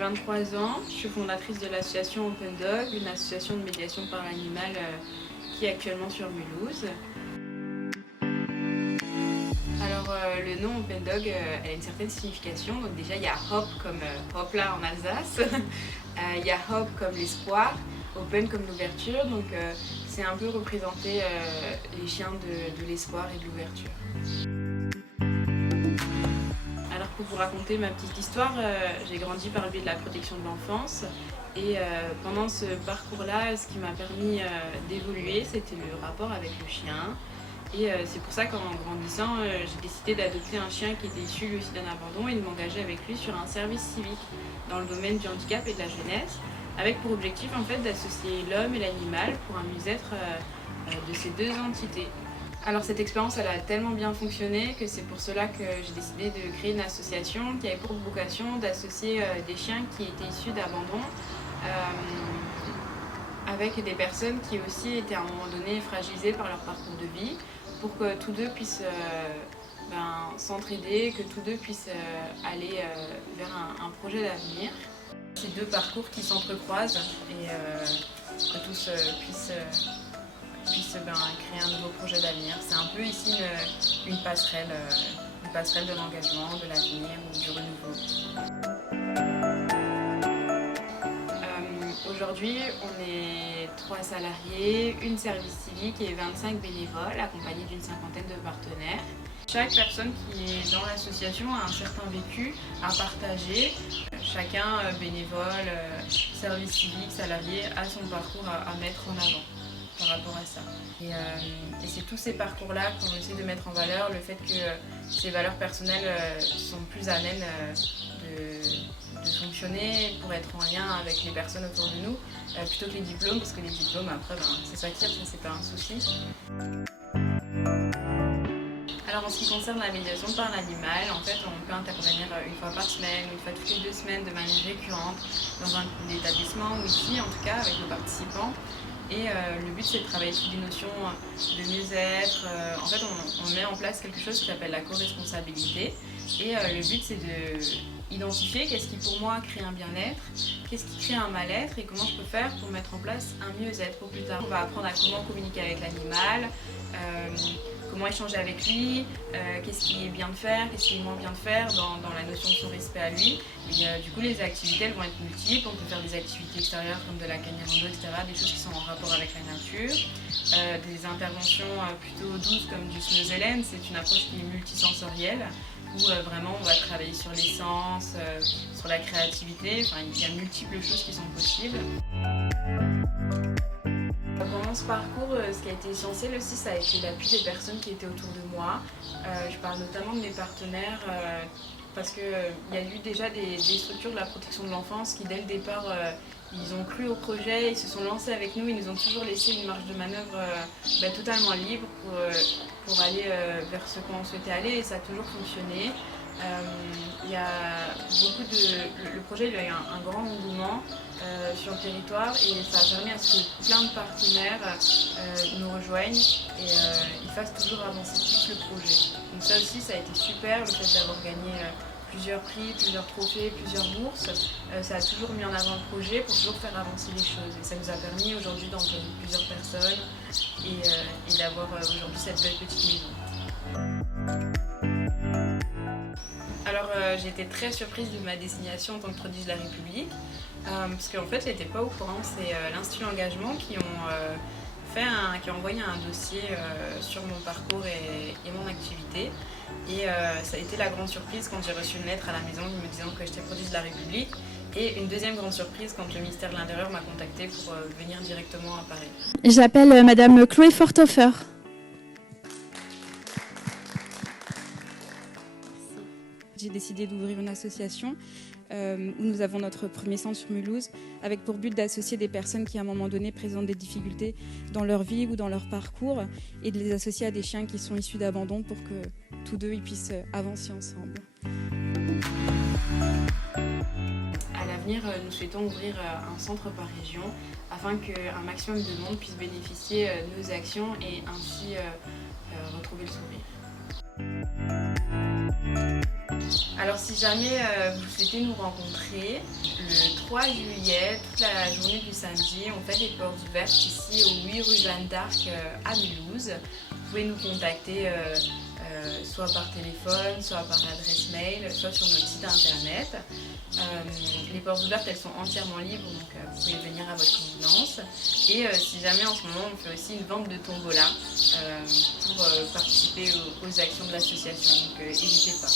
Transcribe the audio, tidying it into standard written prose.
23 ans, je suis fondatrice de l'association Open Dog, une association de médiation par l'animal qui est actuellement sur Mulhouse. Alors le nom Open Dog elle a une certaine signification. Donc déjà il y a Hop comme Hop là en Alsace, il y a Hope comme l'espoir, Open comme l'ouverture. Donc c'est un peu représenter les chiens de l'espoir et de l'ouverture. Alors pour vous raconter ma petite histoire, j'ai grandi par le biais de la protection de l'enfance et pendant ce parcours-là, ce qui m'a permis d'évoluer, c'était le rapport avec le chien. Et c'est pour ça qu'en grandissant, j'ai décidé d'adopter un chien qui était issu lui aussi d'un abandon et de m'engager avec lui sur un service civique dans le domaine du handicap et de la jeunesse, avec pour objectif en fait d'associer l'homme et l'animal pour un mieux-être de ces deux entités. Alors cette expérience elle a tellement bien fonctionné que c'est pour cela que j'ai décidé de créer une association qui avait pour vocation d'associer des chiens qui étaient issus d'abandon avec des personnes qui aussi étaient à un moment donné fragilisées par leur parcours de vie pour que tous deux puissent s'entraider, que tous deux puissent aller vers un projet d'avenir. Ces deux parcours qui s'entrecroisent et que tous puissent créer un nouveau projet d'avenir. C'est un peu ici une passerelle de l'engagement, de l'avenir ou du renouveau. Aujourd'hui, on est 3 salariés, une service civique et 25 bénévoles accompagnés d'une cinquantaine de partenaires. Chaque personne qui est dans l'association a un certain vécu à partager. Chacun, bénévole, service civique, salarié, a son parcours à mettre en avant par rapport à ça. Et c'est tous ces parcours-là qu'on essaie de mettre en valeur, le fait que ces valeurs personnelles sont plus à même de fonctionner pour être en lien avec les personnes autour de nous, plutôt que les diplômes, parce que les diplômes, après, ça s'acquiert, ça c'est pas un souci. Alors en ce qui concerne la médiation par l'animal, en fait on peut intervenir une fois par semaine, une fois toutes les 2 semaines de manière récurrente dans un établissement ou ici en tout cas avec nos participants. Et le but c'est de travailler sur des notions de mieux-être. En fait on met en place quelque chose qui s'appelle la co-responsabilité. Et le but c'est de identifier qu'est-ce qui pour moi crée un bien-être, qu'est-ce qui crée un mal-être et comment je peux faire pour mettre en place un mieux-être pour plus tard. On va apprendre à comment communiquer avec l'animal, comment échanger avec lui, qu'est-ce qui est bien de faire, qu'est-ce qui est moins bien de faire dans la notion de son respect à lui. Et du coup les activités elles vont être multiples, on peut faire des activités extérieures comme de la cagna-rando, etc., des choses qui sont en rapport avec la nature, des interventions plutôt douces comme du Sneuzeln, c'est une approche qui est multisensorielle, où vraiment on va travailler sur les sens, sur la créativité, enfin il y a multiples choses qui sont possibles. Pendant ce parcours, ce qui a été essentiel aussi, ça a été l'appui des personnes qui étaient autour de moi. Je parle notamment de mes partenaires parce qu'il y a eu déjà des structures de la protection de l'enfance qui dès le départ, ils ont cru au projet, ils se sont lancés avec nous, ils nous ont toujours laissé une marge de manœuvre totalement libre pour aller vers ce qu'on souhaitait aller et ça a toujours fonctionné. Il y a le projet il a eu un grand engouement sur le territoire et ça a permis à ce que plein de partenaires nous rejoignent et ils fassent toujours avancer plus le projet. Donc ça aussi ça a été super, le fait d'avoir gagné plusieurs prix, plusieurs trophées, plusieurs bourses, ça a toujours mis en avant le projet pour toujours faire avancer les choses et ça nous a permis aujourd'hui d'employer plusieurs personnes et d'avoir aujourd'hui cette belle petite maison. Alors j'ai été très surprise de ma désignation en tant que prodige de la République parce qu'en fait j'étais pas au courant, c'est l'Institut Engagement qui ont envoyé un dossier sur mon parcours et mon activité et ça a été la grande surprise quand j'ai reçu une lettre à la maison me disant que j'étais prodige de la République et une deuxième grande surprise quand le ministère de l'Intérieur m'a contactée pour venir directement à Paris. J'appelle Madame Chloé Forthofer. J'ai décidé d'ouvrir une association où nous avons notre premier centre sur Mulhouse avec pour but d'associer des personnes qui à un moment donné présentent des difficultés dans leur vie ou dans leur parcours et de les associer à des chiens qui sont issus d'abandon pour que tous deux ils puissent avancer ensemble. À l'avenir, nous souhaitons ouvrir un centre par région afin qu'un maximum de monde puisse bénéficier de nos actions et ainsi retrouver le sourire. Alors si jamais vous souhaitez nous rencontrer, le 3 juillet, toute la journée du samedi, on fait des portes ouvertes ici au 8 rue Jeanne d'Arc à Mulhouse. Vous pouvez nous contacter soit par téléphone, soit par adresse mail, soit sur notre site internet. Les portes ouvertes, elles sont entièrement libres, donc vous pouvez venir à votre convenance. Et si jamais en ce moment, on fait aussi une vente de tombola pour participer aux actions de l'association, donc n'hésitez pas.